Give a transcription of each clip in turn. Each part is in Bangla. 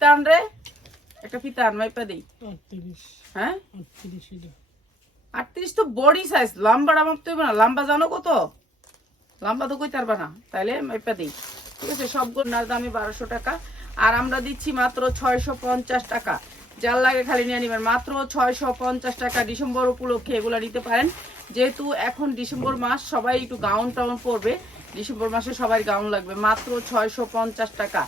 টান রে একটা ফিতা আন মাইপা দেই 38 হ্যাঁ 38 এটা 38 তো বডি সাইজ লম্বাটা মাপতে হবে না লম্বা জানো কত লম্বা তো কই পারবা না তাইলে মাইপা দেই ঠিক আছে সবগুলোর দামই 1200 টাকা আর আমরা দিচ্ছি মাত্র 650 টাকা যার লাগে খালি নিয়ে নেবেন মাত্র 650 টাকা ডিসেম্বর উপলক্ষে এগুলো নিতে পারেন যেহেতু এখন ডিসেম্বর মাস সবাই একটু গাউন টাউন পরবে ডিসেম্বর মাসে সবাই গাউন লাগবে মাত্র 650 টাকা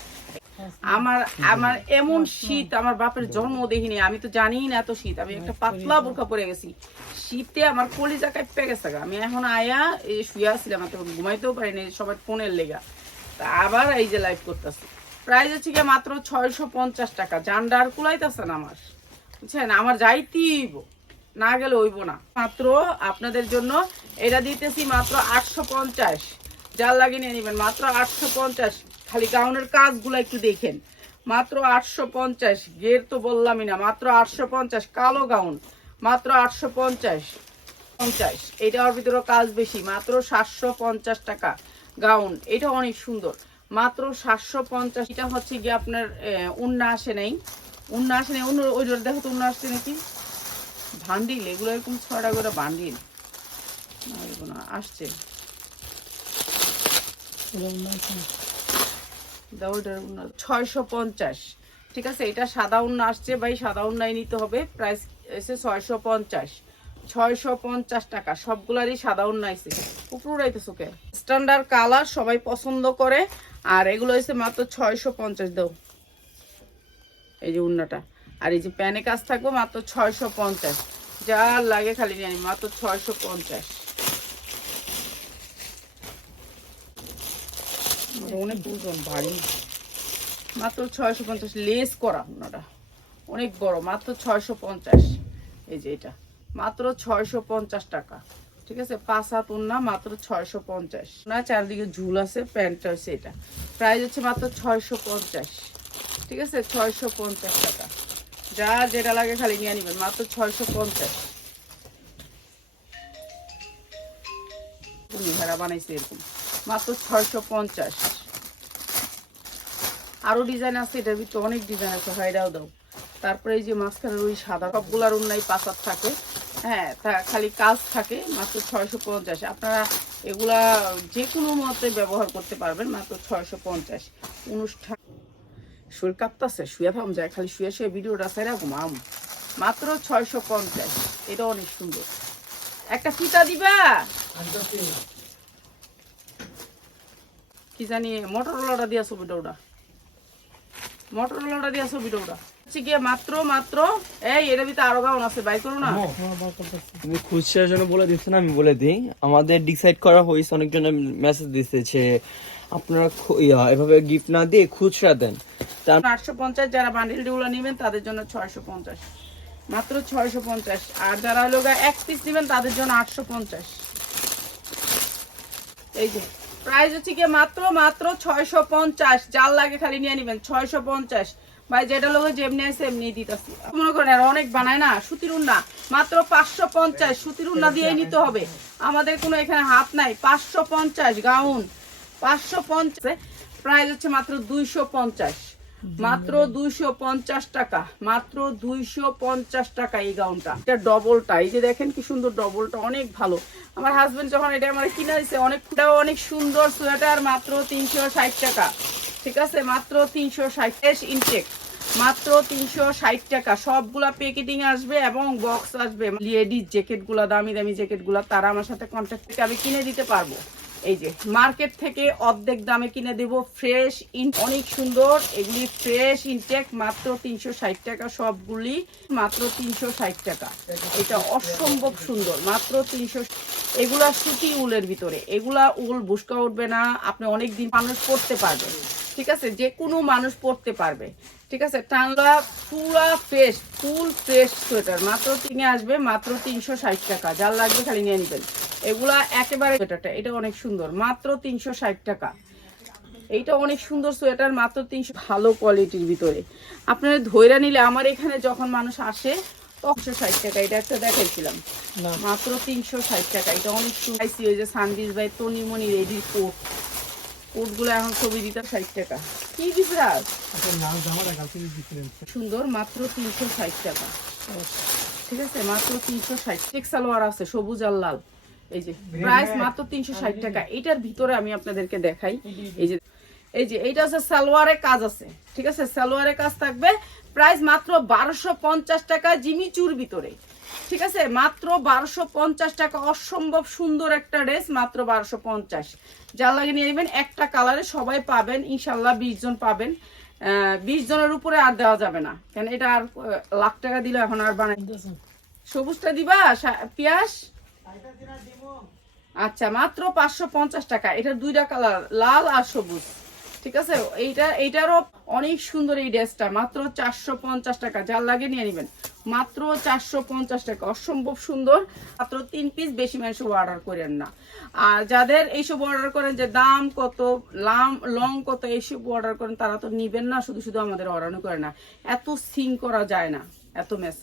আমার আমার এমন শীত আমার বাপের জন্ম দেখিনি আমি তো জানিই না এত শীত আমি একটা পাতলা বোরকা পরে গেছি শীতে আমার কলিজা কাঁপে গেছে আমি এখন আয়া এই শুয়ে আসছিলাম ঘুমাইতেও পারিনি সবার ফোনের লেগা তা আবার এই যে লাইভ করতেছি প্রাইস হচ্ছে গিয়ে মাত্র 650 টাকা জান্ডার কুলাইতেছে না আমার বুঝছেন আমার যাইতেই না গেলে হইব না মাত্র আপনাদের জন্য এটা দিতেছি মাত্র 850 যার লাগে নিয়ে নেবেন মাত্র 850 খালি গাউনের কাজগুলো একটু দেখেন মাত্র 850 গের তো বললামই না মাত্র 850 কালো গাউন মাত্র 850 এটা ওর ভিতরে কাজ বেশি মাত্র 750 টাকা গাউন এটা অনেক সুন্দর মাত্র 750 এটা হচ্ছে গিয়ে আপনার উন্না আসে নাই ওই দেখো তো উন্না আসছে নাকি ভান্ডিল এগুলো এরকম 6টা করে ভান্ডিল না আসছে দাও 650 ঠিক আছে এটা সাদা উন্না আসছে ভাই সাদা উন্নাই নিতে হবে প্রাইস এসে 650 টাকা সবগুলারই সাদা উন্না আইছে উপরে উড়াইতেছো কে স্ট্যান্ডার্ড কালার সবাই পছন্দ করে আর এগুলো হইছে মাত্র 650 দাও এই যে উন্নাটা আর এই যে প্যানে কাজ থাকবে মাত্র 650 যা লাগে খালি নিয়ে আনি মাত্র 650 অনেক ওজন ভারী মাত্র 650 লেস করা উন্নাটা অনেক বড় মাত্র 650 এই যে এটা মাত্র 650 টাকা ঠিক আছে 5 হাত উন্না মাত্র 650 না চারদিকে ঝুল আছে প্যান্টটা হচ্ছে এটা প্রাইস হচ্ছে মাত্র 650 ঠিক আছে 650 টাকা যা যেটা লাগে খালি নিয়ে নিবেন মাত্র 650 ভাড়া বানাইছে এরকম মাত্র 650 আরো ডিজাইন আছে এটার ভিতরে অনেক ডিজাইন আছে হাইডাও দাও তারপরে এই যে মাঝখানের ওই সাদা সবগুলার উন্নাই পাসার থাকে হ্যাঁ খালি কাজ থাকে মাত্র 650 আপনারা এগুলা যে কোনো মতে ব্যবহার করতে পারবেন মাত্র 650 অনুষ্ঠান শরীর কাঁপতাছে শুয়ে থাম যায় খালি শুয়ে শুয়ে ভিডিওটা সেরা ঘুমাম মাত্র 650 এটা অনেক সুন্দর একটা ফিতা দিবা কি জানি মোটরোলাটা দিয়া ছবিটা ওটা মোটরোলাটা দিয়া ছবিটা ওটা মাত্র মাত্র এই এর ভিতরে আরো গাউন আছে বাই করো না তুমি খুচরার জন্য বলে দিচ্ছ না আমি বলে দিই আমাদের ডিসাইড করা হয়েছে অনেকজন মেসেজ দিচ্ছে যে আপনারা এভাবে গিফট না দিয়ে খুচরা দেন 850 যারা বান্ডিল গুলো নেবেন তাদের জন্য 650 মাত্র 650 আর যারা হলো এক পিস নেবেন তাদের জন্য 850 এই যে প্রাইস হচ্ছে কি মাত্র মাত্র 650 যার লাগে খালি নিয়ে নেবেন 650 ভাই যেটা লোক যেমনি আছে এমনি দিতেছি মনে করেন আর অনেক বানায় না সুতির উন্না মাত্র 550 সুতির উন্না দিয়ে নিতে হবে আমাদের কোনো এখানে হাত নাই 550 গাউন 550 প্রাইস হচ্ছে মাত্র 250 মাত্র 250 টাকা মাত্র 250 টাকা এই গাউনটা এটা ডবলটা এই যে দেখেন কি সুন্দর ডবলটা অনেক ভালো আমার হাজবেন্ড যখন এটা আমার কিনে দিয়েছে অনেক সুন্দর সোয়েটার মাত্র 360 টাকা ঠিক আছে মাত্র 360 ইনটেক মাত্র 360 টাকা সবগুলা প্যাকেটিং আসবে এবং বক্স আসবে লেডিস জ্যাকেট গুলা দামি দামি জ্যাকেট গুলা তারা আমার সাথে কন্ট্যাক্ট করে আমি কিনে দিতে পারবো এই যে মার্কেট থেকে অর্ধেক দামে কিনে দেব ফ্রেশ অনেক সুন্দর এগুলি ফ্রেশ ইনটেক মাত্র 360 টাকা সবগুলি মাত্র 360 টাকা এটা অসম্ভব সুন্দর মাত্র 300 এগুলা সুতি উলের ভিতরে এগুলা উল বুসকা উঠবে না আপনি অনেক দিন মানুষ পরতে পারবেন ঠিক আছে যে কোনো মানুষ পরতে পারবে ঠিক আছে টানলা পুরা ফ্রেশ ফুল ফ্রেশ সোয়েটার মাত্র কিনে আসবে মাত্র 360 টাকা যার লাগবে খালি নিয়ে নেবেন এগুলা একেবারে সোয়েটারটা এটা অনেক সুন্দর মাত্র 360 টাকা এইটা অনেক সুন্দর সোয়েটার মাত্র 300 ভালো কোয়ালিটির ভিতরে আপনারা ধইরা নিলে আমার এখানে যখন মানুষ আসে 360 টাকা এটা একটা দেখাইছিলাম মাত্র 360 টাকা এটা অনেক সুন্দর ওই যে সানবিজ বাই তনিমনি রেডি কোট কোটগুলো এখন ছবি দিতে 60 টাকা। কি বিপ্রাস সুন্দর, মাত্র 360 টাকা। ঠিক আছে, মাত্র 360। চেক সালোয়ার আছে সবুজ আর লাল, এই যে প্রাইস মাত্র 360 টাকা। এটার ভিতরে আমি আপনাদেরকে দেখাই, এই যে এইটা আছে সালোয়ারে কাজ আছে, ঠিক আছে, সালোয়ারে কাজ থাকবে। প্রাইস মাত্র 1250 টাকা জিমিচুর ভিতরে, ঠিক আছে, মাত্র 1250 টাকা। অসম্ভব সুন্দর একটা ড্রেস, মাত্র 1250। যার লাগে নিয়ে নেবেন, একটা কালারে সবাই পাবেন ইনশাল্লাহ, 20 জন পাবেন। 20 জনের উপরে আর দেওয়া যাবে না, কেন এটা আর লাখ টাকা দিলে এখন আর বানাই। সবুজটা দিবা পিয়াস? আচ্ছা, মাত্র 550 টাকা। এটার দুইটা কালার, লাল আর সবুজ, ঠিক আছে। এইটারও অনেক সুন্দর এই ড্রেসটা, মাত্র 450 টাকা। যার লাগে নিয়ে নেবেন, মাত্র 450 টাকা। অসম্ভব সুন্দর, মাত্র 3 পিস, বেশি মানুষ অর্ডার করেন না। আর যাদের এইসব অর্ডার করেন যে দাম কত, লং কত, এইসব অর্ডার করেন, তারা তো নিবেন না, শুধু শুধু আমাদের অর্ডার করে না। এত সিং করা যায় না, এত মেসেজ।